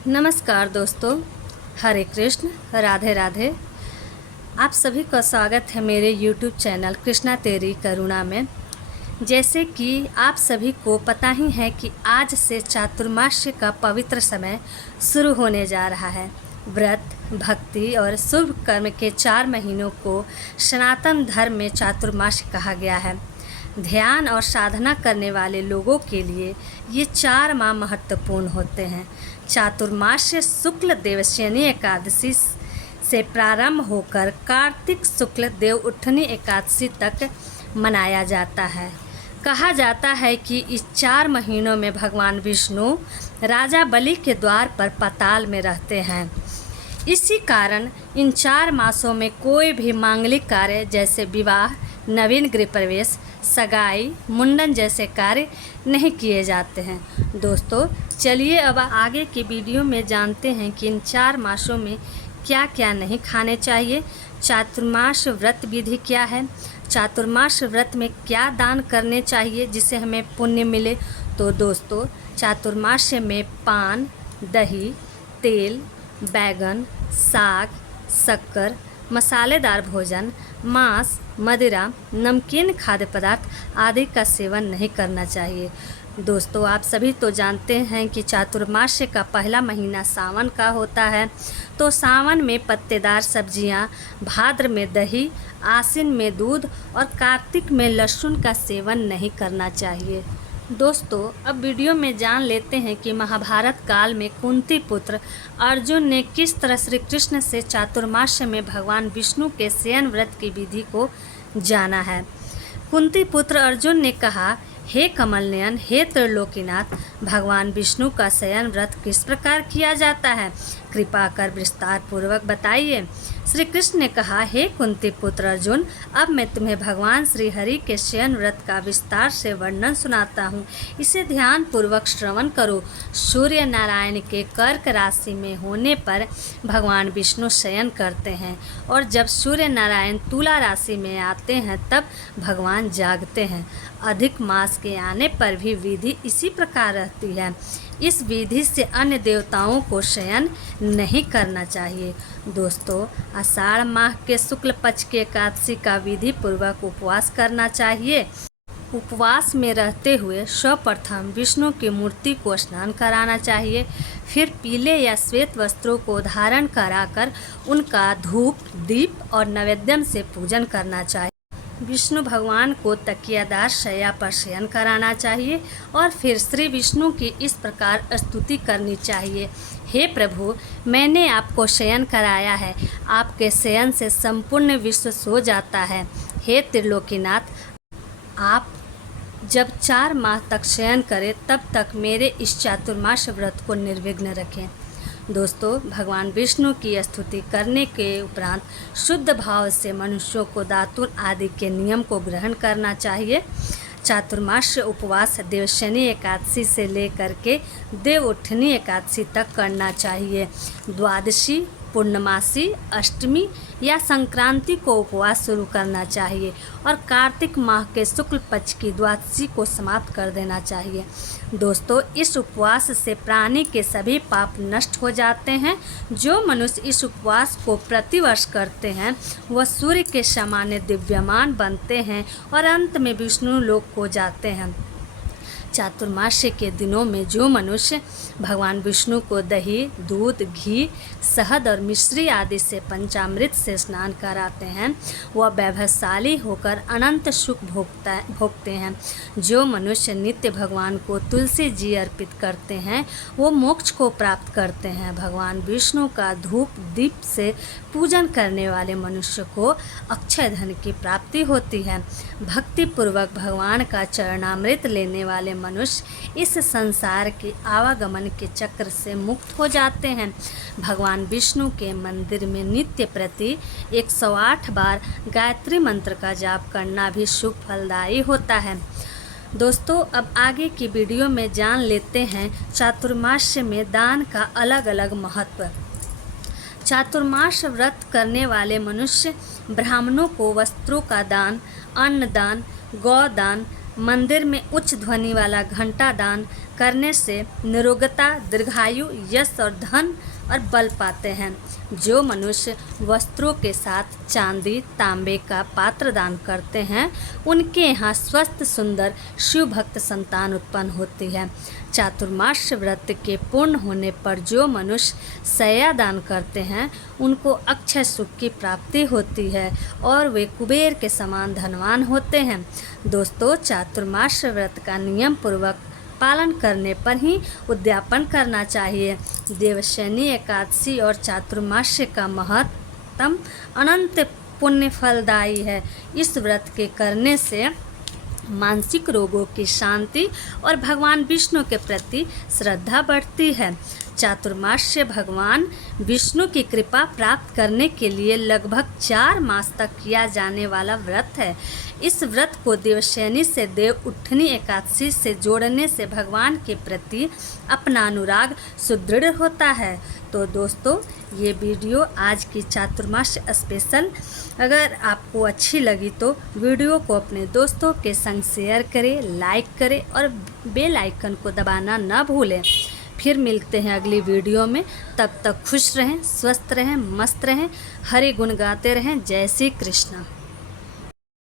नमस्कार दोस्तों, हरे कृष्ण, राधे राधे। आप सभी का स्वागत है मेरे YouTube चैनल कृष्णा तेरी करुणा में। जैसे कि आप सभी को पता ही है कि आज से चातुर्मास्य का पवित्र समय शुरू होने जा रहा है। व्रत, भक्ति और शुभ कर्म के 4 महीनों को सनातन धर्म में चातुर्मास्य कहा गया है। ध्यान और साधना करने वाले लोगों के लिए ये 4 माह महत्वपूर्ण होते हैं। चातुर्मास्य शुक्ल देवशयनी एकादशी से प्रारंभ होकर कार्तिक शुक्ल देव उठनी एकादशी तक मनाया जाता है। कहा जाता है कि इस 4 महीनों में भगवान विष्णु राजा बलि के द्वार पर पाताल में रहते हैं। इसी कारण इन 4 मासों में कोई भी मांगलिक कार्य जैसे विवाह, नवीन गृह प्रवेश, सगाई, मुंडन जैसे कार्य नहीं किए जाते हैं। दोस्तों, चलिए अब आगे की वीडियो में जानते हैं कि इन 4 मासों में क्या क्या नहीं खाने चाहिए। चातुर्मास व्रत विधि क्या है, चातुर्मास व्रत में क्या दान करने चाहिए जिससे हमें पुण्य मिले। तो दोस्तों, चातुर्मास में पान, दही, तेल, बैगन, साग, शक्कर, मसालेदार भोजन, मांस, मदिरा, नमकीन खाद्य पदार्थ आदि का सेवन नहीं करना चाहिए। दोस्तों, आप सभी तो जानते हैं कि चातुर्मास्य का पहला महीना सावन का होता है। तो सावन में पत्तेदार सब्जियां, भाद्र में दही, आश्विन में दूध और कार्तिक में लहसुन का सेवन नहीं करना चाहिए। दोस्तों, अब वीडियो में जान लेते हैं कि महाभारत काल में कुंती पुत्र अर्जुन ने किस तरह श्री कृष्ण से चातुर्मास्य में भगवान विष्णु के शयन व्रत की विधि को जाना है। कुंती पुत्र अर्जुन ने कहा, हे कमलनयन, हे त्रिलोकीनाथ, भगवान विष्णु का शयन व्रत किस प्रकार किया जाता है, कृपा कर विस्तार पूर्वक बताइए। श्री कृष्ण ने कहा, हे कुंती पुत्र अर्जुन, अब मैं तुम्हें भगवान श्री हरि के शयन व्रत का विस्तार से वर्णन सुनाता हूँ। इसे ध्यान पूर्वक श्रवण करो। सूर्य नारायण के कर्क राशि में होने पर भगवान विष्णु शयन करते हैं और जब सूर्य नारायण तुला राशि में आते हैं तब भगवान जागते हैं। अधिक मास के आने पर भी विधि इसी प्रकार रहती है। इस विधि से अन्य देवताओं को शयन नहीं करना चाहिए। दोस्तों, आषाढ़ माह के शुक्ल पक्ष के एकादशी का विधि पूर्वक उपवास करना चाहिए। उपवास में रहते हुए सर्वप्रथम विष्णु की मूर्ति को स्नान कराना चाहिए। फिर पीले या श्वेत वस्त्रों को धारण कराकर उनका धूप, दीप और नैवेद्य से पूजन करना चाहिए। विष्णु भगवान को तकियादार शैया पर शयन कराना चाहिए और फिर श्री विष्णु की इस प्रकार स्तुति करनी चाहिए, हे प्रभु, मैंने आपको शयन कराया है, आपके शयन से संपूर्ण विश्व सो जाता है। हे त्रिलोकीनाथ, आप जब 4 माह तक शयन करें तब तक मेरे इस चातुर्मास व्रत को निर्विघ्न रखें। दोस्तों, भगवान विष्णु की स्तुति करने के उपरांत शुद्ध भाव से मनुष्यों को दातुन आदि के नियम को ग्रहण करना चाहिए। चातुर्मास्य उपवास देवशयनी एकादशी से लेकर के देव उठनी एकादशी तक करना चाहिए। द्वादशी, पूर्णमासी, अष्टमी या संक्रांति को उपवास शुरू करना चाहिए और कार्तिक माह के शुक्ल पक्ष की द्वादशी को समाप्त कर देना चाहिए। दोस्तों, इस उपवास से प्राणी के सभी पाप नष्ट हो जाते हैं। जो मनुष्य इस उपवास को प्रतिवर्ष करते हैं वह सूर्य के समान दिव्यमान बनते हैं और अंत में विष्णु लोक को जाते हैं। चातुर्मास्य के दिनों में जो मनुष्य भगवान विष्णु को दही, दूध, घी, शहद और मिश्री आदि से पंचामृत से स्नान कराते हैं वह वैभवशाली होकर अनंत सुख भोगते हैं। जो मनुष्य नित्य भगवान को तुलसी जी अर्पित करते हैं वो मोक्ष को प्राप्त करते हैं। भगवान विष्णु का धूप दीप से पूजन करने वाले मनुष्य को अक्षय धन की प्राप्ति होती है। भक्ति पूर्वक भगवान का चरणामृत लेने वाले मनुष्य इस संसार के आवागमन के चक्र से मुक्त हो जाते हैं। भगवान विष्णु के मंदिर में नित्य प्रति 108 बार गायत्री मंत्र का जाप करना भी शुभ फलदायी होता है। दोस्तों, अब आगे की वीडियो में जान लेते हैं चातुर्मास्य में दान का अलग अलग महत्व। चातुर्मास व्रत करने वाले मनुष्य ब्राह्मणों को वस्त्रों का दान, अन्न दान, गौ दान, मंदिर में उच्च ध्वनि वाला घंटा दान, करने से निरोगता, दीर्घायु, यश और धन और बल पाते हैं। जो मनुष्य वस्त्रों के साथ चांदी, तांबे का पात्र दान करते हैं, उनके यहाँ स्वस्थ, सुंदर, शिव भक्त संतान उत्पन्न होती है। चातुर्मास्य व्रत के पूर्ण होने पर जो मनुष्य शय्या दान करते हैं, उनको अक्षय सुख की प्राप्ति होती है और वे कुबेर के समान धनवान होते हैं। दोस्तों, चातुर्मास्य व्रत का नियम पूर्वक पालन करने पर ही उद्यापन करना चाहिए। देवशयनी एकादशी और चातुर्मास्य का महत्तम अनंत पुण्य फलदायी है। इस व्रत के करने से मानसिक रोगों की शांति और भगवान विष्णु के प्रति श्रद्धा बढ़ती है। चातुर्मास्य भगवान विष्णु की कृपा प्राप्त करने के लिए लगभग 4 मास तक किया जाने वाला व्रत है। इस व्रत को देवशयनी से देव उठनी एकादशी से जोड़ने से भगवान के प्रति अपना अनुराग सुदृढ़ होता है। तो दोस्तों, ये वीडियो आज की चातुर्मास्य स्पेशल अगर आपको अच्छी लगी तो वीडियो को अपने दोस्तों के संग शेयर करें, लाइक करें और बेल आइकन को दबाना न भूलें। फिर मिलते हैं अगली वीडियो में। तब तक खुश रहें, स्वस्थ रहें, मस्त रहें, हरि गुण गाते रहें। जय श्री कृष्ण।